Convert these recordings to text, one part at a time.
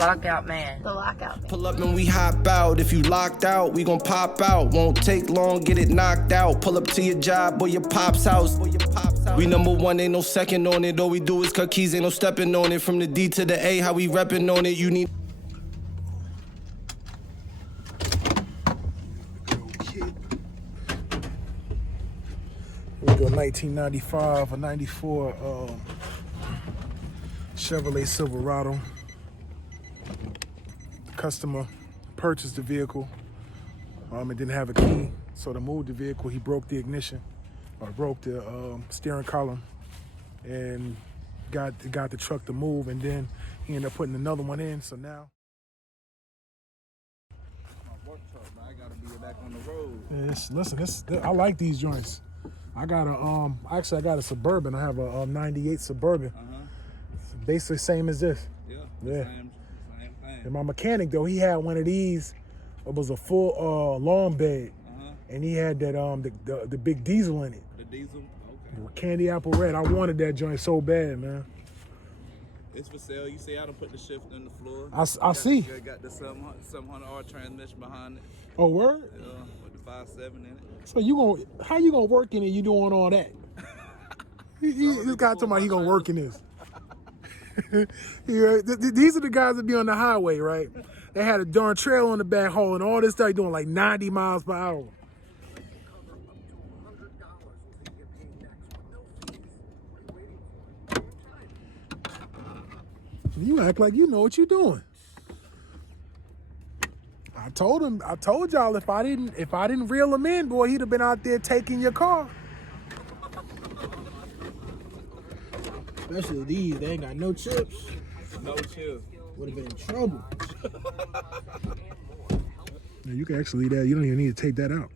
Lockout Man. The Lockout Man. Pull up and we hop out. If you locked out, we gon' pop out. Won't take long, get it knocked out. Pull up to your job or your pop's house. We number one, ain't no second on it. All we do is cut keys, ain't no stepping on it. From the D to the A, how we reppin' on it. You need. We go 1995 or 94 Chevrolet Silverado. Customer purchased the vehicle. It didn't have a key, so to move the vehicle, he broke the ignition, or broke the steering column, and got the truck to move. And then he ended up putting another one in. So now, My work truck, man. I gotta be back on the road. listen, I like these joints. I got a Suburban. I have a 98 Suburban. It's basically same as this. Yeah. Same thing. And my mechanic though, he had one of these. It was a full lawn bed, and he had that the big diesel in it. The diesel, okay. Candy apple red. I wanted that joint so bad, man. It's for sale. You see, I done put the shift in the floor. I see. Got the 700R transmission behind it. Oh, word? With the 5.7 in it. So how you gonna work in it? You doing all that? This guy talking about he gonna work in this. These are the guys that be on the highway, right? They had a darn trailer on the back hauling all this stuff, doing like 90 miles per hour. You act like you know what you're doing. I told y'all if I didn't reel him in, boy, he'd have been out there taking your car. Especially these, they ain't got no chips. No chips. Would have been in trouble. Yeah, you can actually leave that. You don't even need to take that out.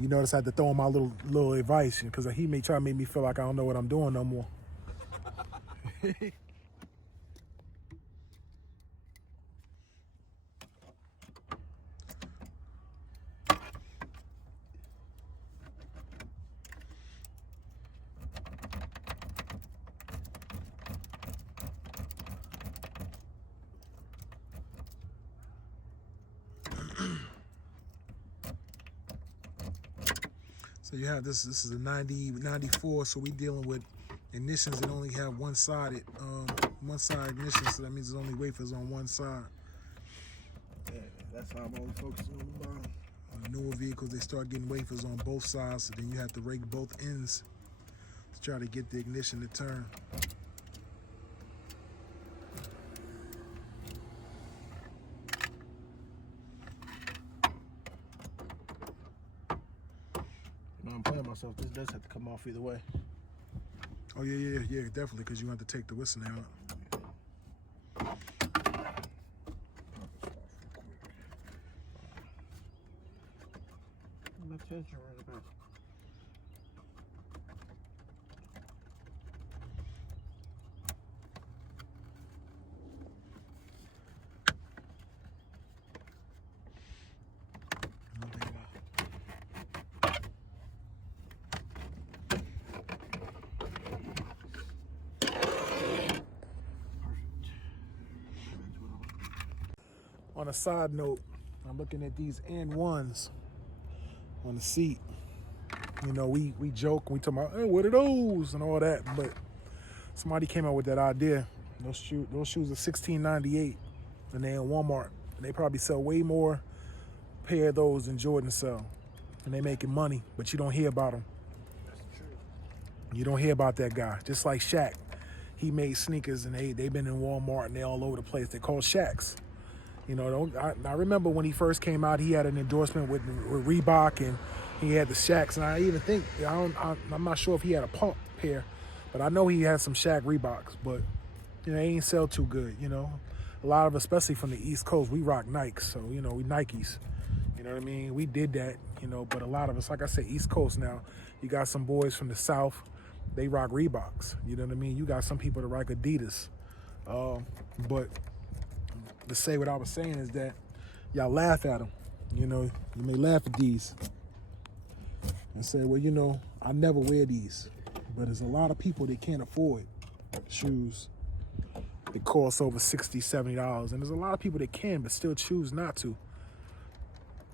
You notice I had to throw him my little advice because he may try to make me feel like I don't know what I'm doing no more. So you have this is a 94, so we dealing with ignitions that only have one side ignition, so that means there's only wafers on one side. Yeah, that's how I'm only focusing on the bottom. On newer vehicles, they start getting wafers on both sides, so then you have to rake both ends to try to get the ignition to turn. I'm playing myself. This does have to come off either way. Oh yeah, definitely, because you have to take the whistle out. Left hand right about. On a side note, I'm looking at these N1s on the seat. You know, we joke, we talk about, hey, what are those and all that, but somebody came up with that idea. Those shoes are $16.98, and they're in Walmart. And they probably sell way more pair of those than Jordan sell, and they making money, but you don't hear about them. That's true. You don't hear about that guy. Just like Shaq, he made sneakers, and they've been in Walmart, and they're all over the place. They're called Shaqs. You know, I remember when he first came out, he had an endorsement with Reebok, and he had the Shaqs. And I even think, I'm not sure if he had a pump pair, but I know he had some Shaq Reeboks. But, you know, they ain't sell too good, you know. A lot of, especially from the East Coast, we rock Nikes. So, you know, we Nikes. You know what I mean? We did that, you know, but a lot of us, like I said, East Coast now. You got some boys from the South they rock Reeboks. You know what I mean? You got some people that rock Adidas. But to say what I was saying is that y'all laugh at them. You know, you may laugh at these and say, well, you know, I never wear these. But there's a lot of people that can't afford shoes that cost over $60, $70. And there's a lot of people that can but still choose not to.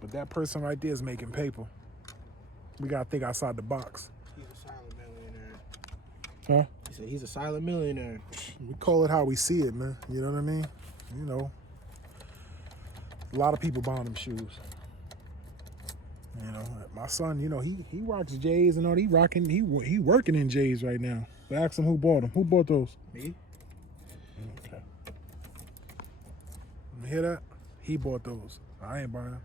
But that person right there is making paper. We gotta think outside the box. He's a silent millionaire. Huh? He said he's a silent millionaire. We call it how we see it, man. You know what I mean? You know, a lot of people buying them shoes. You know, my son, you know, he rocks J's and all. He working in J's right now. But ask him who bought them. Who bought those? Me? Okay. You hear that? He bought those. I ain't buying them.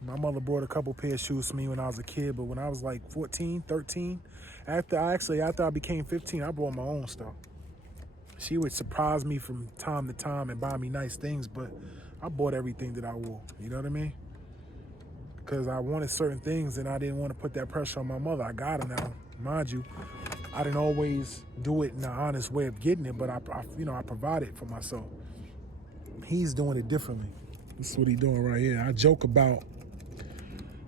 My mother brought a couple pair of shoes to me when I was a kid, but when I was like 14, 13, after I became 15, I bought my own stuff. She would surprise me from time to time and buy me nice things, but I bought everything that I wore. You know what I mean? Because I wanted certain things and I didn't want to put that pressure on my mother. I got them now. Mind you, I didn't always do it in an honest way of getting it, but I provided for myself. He's doing it differently. This is what he's doing right here. I joke about,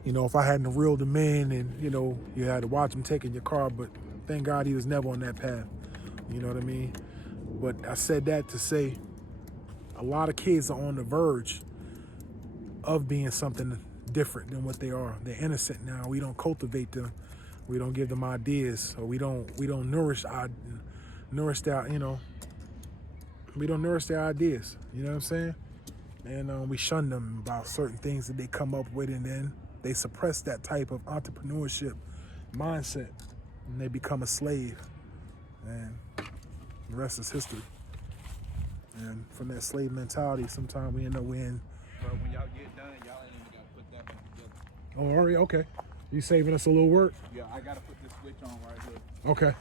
you know, if I hadn't reeled him in and, you know, you had to watch him taking your car, but thank God he was never on that path. You know what I mean? But I said that to say a lot of kids are on the verge of being something different than what they are. They're innocent now. We don't cultivate them. We don't give them ideas, or we don't nourish their, you know, we don't nourish their ideas. You know what I'm saying? And we shun them about certain things that they come up with, and then they suppress that type of entrepreneurship mindset, and they become a slave. And the rest is history. And from that slave mentality, sometimes we end up in. But when y'all get done, y'all ain't even got to put that back together. Oh, all right, okay. You saving us a little work? Yeah, I got to put this switch on right here. Okay.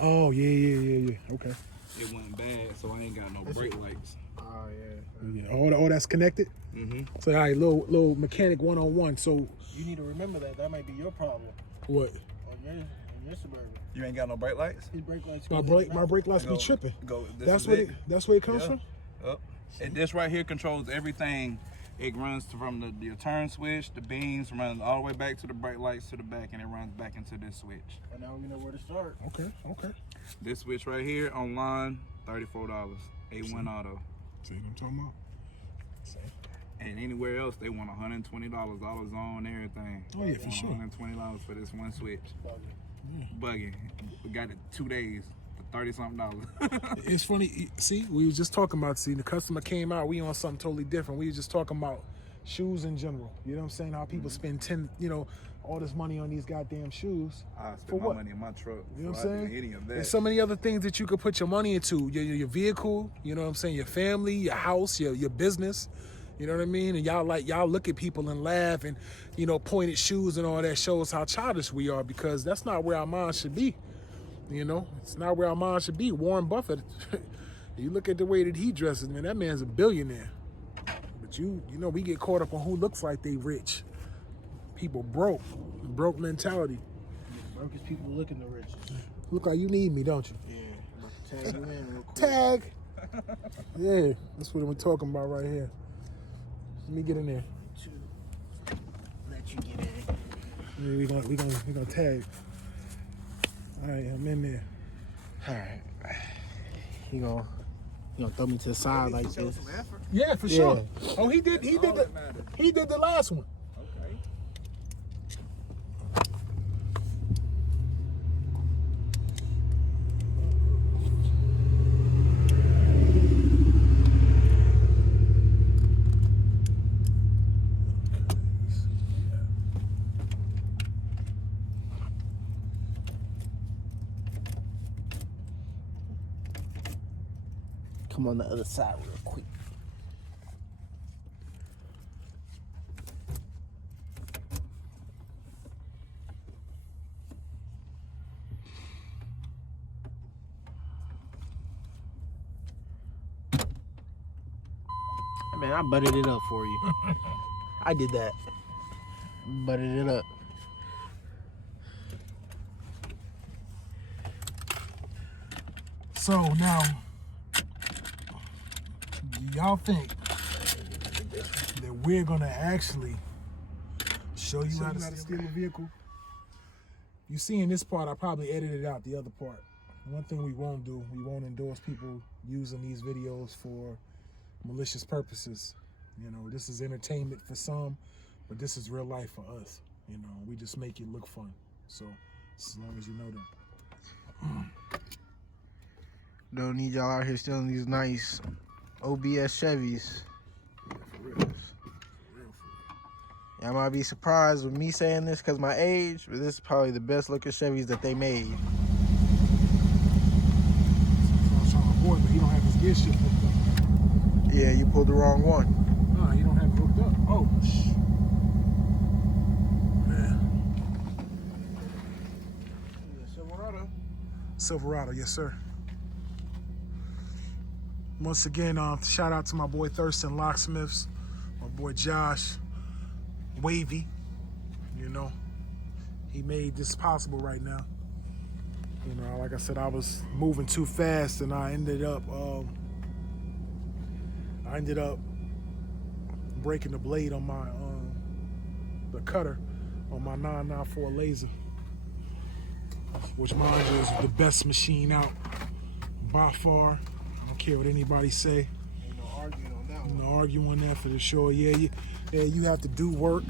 Oh, yeah. Okay. It wasn't bad, so I ain't got no brake lights. Oh, yeah. Yeah. All that's connected? Mm-hmm. So, all right, little mechanic one-on-one. So, You need to remember that. That might be your problem what? on your Suburban. You ain't got no brake lights? His brake lights. My brake lights be tripping. That's where it comes from? Yep. And this right here controls everything. It runs from your turn switch, the beams, runs all the way back to the brake lights to the back, and it runs back into this switch. And now we know where to start. Okay. This switch right here online, $34. A1 Auto. See what I'm talking about? See? And anywhere else, they want $120, AutoZone, everything. Oh, yeah, for sure. $120 for this one switch. Bugging. We got it 2 days for $30-something. It's funny. See, we was just talking about, the customer came out, we on something totally different. We was just talking about shoes in general. You know what I'm saying? How people spend all this money on these goddamn shoes. I spend my money in my truck. You know what I'm saying? Any of that. There's so many other things that you could put your money into. Your vehicle, you know what I'm saying? Your family, your house, your business. You know what I mean? And y'all look at people and laugh and, you know, point at shoes and all that shows how childish we are, because that's not where our minds should be. You know, it's not where our minds should be. Warren Buffett, you look at the way that he dresses, man, that man's a billionaire. But you know, we get caught up on who looks like they rich. People broke mentality. Brokest people looking the richest. Look like you need me, don't you? Yeah. Tag you in real quick. Tag. Yeah, that's what we're talking about right here. Let me get in there. Let you get in. Yeah, we gonna tag. All right, I'm in there. All right. You gonna throw me to the side like this? Yeah, for sure. Oh, he did the last one. Okay. Come on the other side real quick. Man, I butted it up for you. I did that. Butted it up. So now, do y'all think that we're gonna actually show you how to steal a vehicle? You see in this part, I probably edited out the other part. One thing we won't do, we won't endorse people using these videos for malicious purposes. You know, this is entertainment for some, but this is real life for us. You know, we just make it look fun. So, as long as you know that. Don't need y'all out here stealing these nice OBS Chevys. Yeah, for real. Y'all might be surprised with me saying this because my age, but this is probably the best looking Chevys that they made. So my boy, but he don't have his gear shift hooked up. Yeah, you pulled the wrong one. No, he don't have it hooked up. Oh, man. Silverado. Silverado, yes, sir. Once again, shout out to my boy Thurston Locksmiths, my boy Josh, Wavy. You know, he made this possible right now. You know, like I said, I was moving too fast, and I ended up breaking the blade on my the cutter on my 994 laser, which mind you is the best machine out by far. I don't care what anybody say. Ain't no arguing on that one. No arguing on that for sure. Yeah, you have to do work.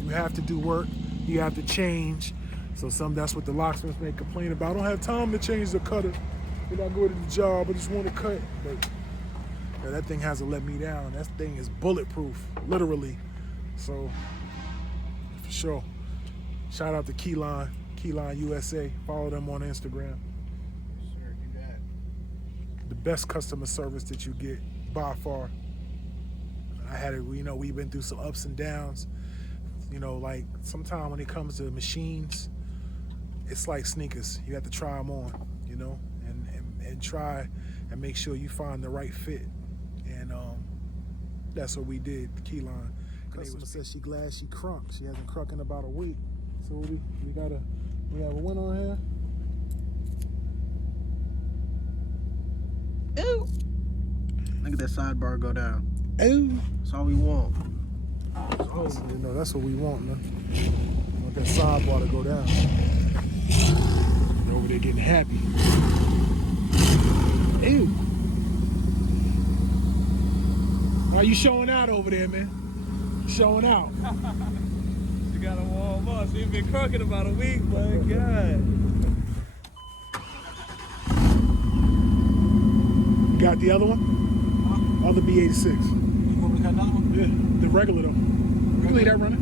You have to do work. You have to change. So that's what the locksmiths may complain about. I don't have time to change the cutter when I go to the job. I just want to cut. But yeah, that thing hasn't let me down. That thing is bulletproof, literally. So for sure. Shout out to Keyline USA. Follow them on Instagram. Sure, do that. The best customer service that you get by far. I had it, you know, we've been through some ups and downs. You know, like sometimes when it comes to machines, it's like sneakers. You have to try them on, you know, and try and make sure you find the right fit. And that's what we did, Keyline. Customer says she glad she crunk. She hasn't crunk in about a week. So we have a win on here. Ooh. Look at that sidebar go down. Ooh. That's all we want. You know, that's what we want, man. We want that sidebar to go down. They're over there getting happy. Ew. Why you showing out over there, man? Showing out. You gotta warm up. She's been crooking about a week, my God. You got the other one? Other B86. You want me to cut that one? Yeah, the regular though. You can leave that running.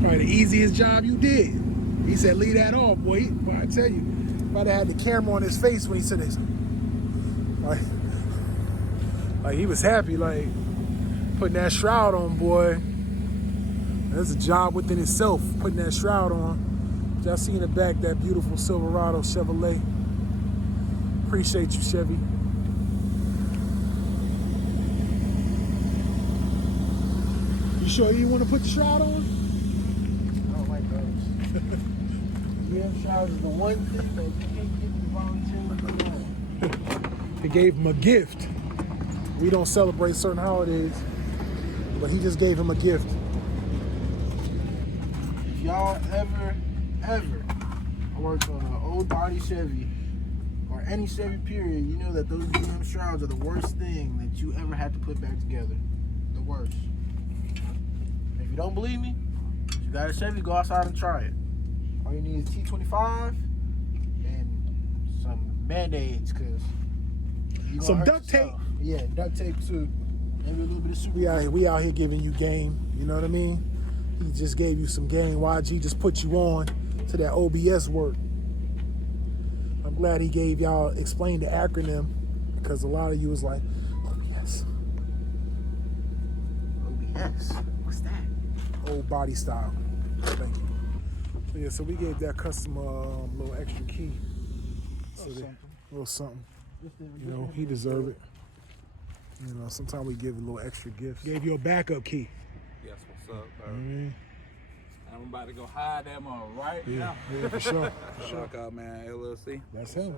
Probably the easiest job you did. He said, leave that off, boy. Boy, I tell you, if I'd have had the camera on his face when he said this. Like he was happy, like putting that shroud on, boy. That's a job within itself, putting that shroud on. Y'all see in the back that beautiful Silverado Chevrolet. Appreciate you, Chevy. You sure you want to put the shroud on? I don't like those. Yeah, showers is the one thing that you can't get the volunteer to do. He gave him a gift. We don't celebrate certain holidays, but he just gave him a gift. If y'all ever worked on an old body Chevy or any Chevy period, you know that those GM shrouds are the worst thing that you ever had to put back together. The worst. If you don't believe me, you got a Chevy, go outside and try it. All you need is T25 and some Band-Aids, cause Some duct tape. Yeah, duct tape too. Maybe a little bit of super. We out here giving you game. You know what I mean? He just gave you some game. YG just put you on to that OBS work. I'm glad he gave y'all, explained the acronym, because a lot of you was like, OBS. OBS? What's that? Old body style. Thank you. So yeah, so we gave that customer a little extra key. So a little something. You know, he deserved it. You know, sometimes we give a little extra gifts. Gave you a backup key. Yes, what's up, bro? Mm-hmm. I'm about to go hide that on right now. Yeah, for sure. For sure. Lockout Man, LLC. That's him.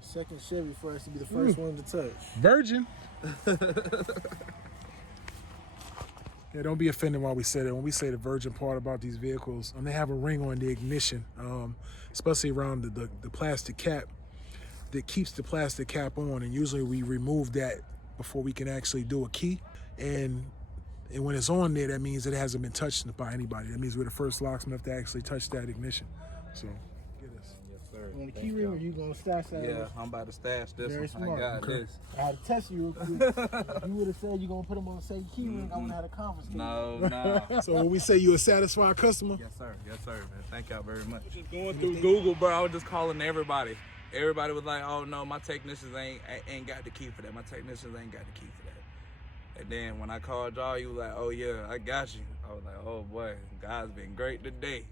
Second Chevy for us to be the first one to touch. Virgin. Yeah, don't be offended while we say that. When we say the virgin part about these vehicles, they have a ring on the ignition, especially around the plastic cap that keeps the plastic cap on. And usually we remove that before we can actually do a key. And when it's on there, that means it hasn't been touched by anybody. That means we're the first locksmith to actually touch that ignition. So, get us. Yes, sir. On the key ring, or you gonna stash that? Yeah, I'm about to stash this Very one. smart. I got this. I had to test you real quick. If you would have said you're gonna put them on the same key ring, I would have had a conversation. No. So when we say you're a satisfied customer, Yes, sir. Yes, sir, man. Thank y'all very much. Just going through Google, bro. I was just calling everybody. Everybody was like, "Oh no, my technicians ain't got the key for that. My technicians ain't got the key for that." And then when I called y'all, you was like, "Oh yeah, I got you." I was like, "Oh boy, God's been great today."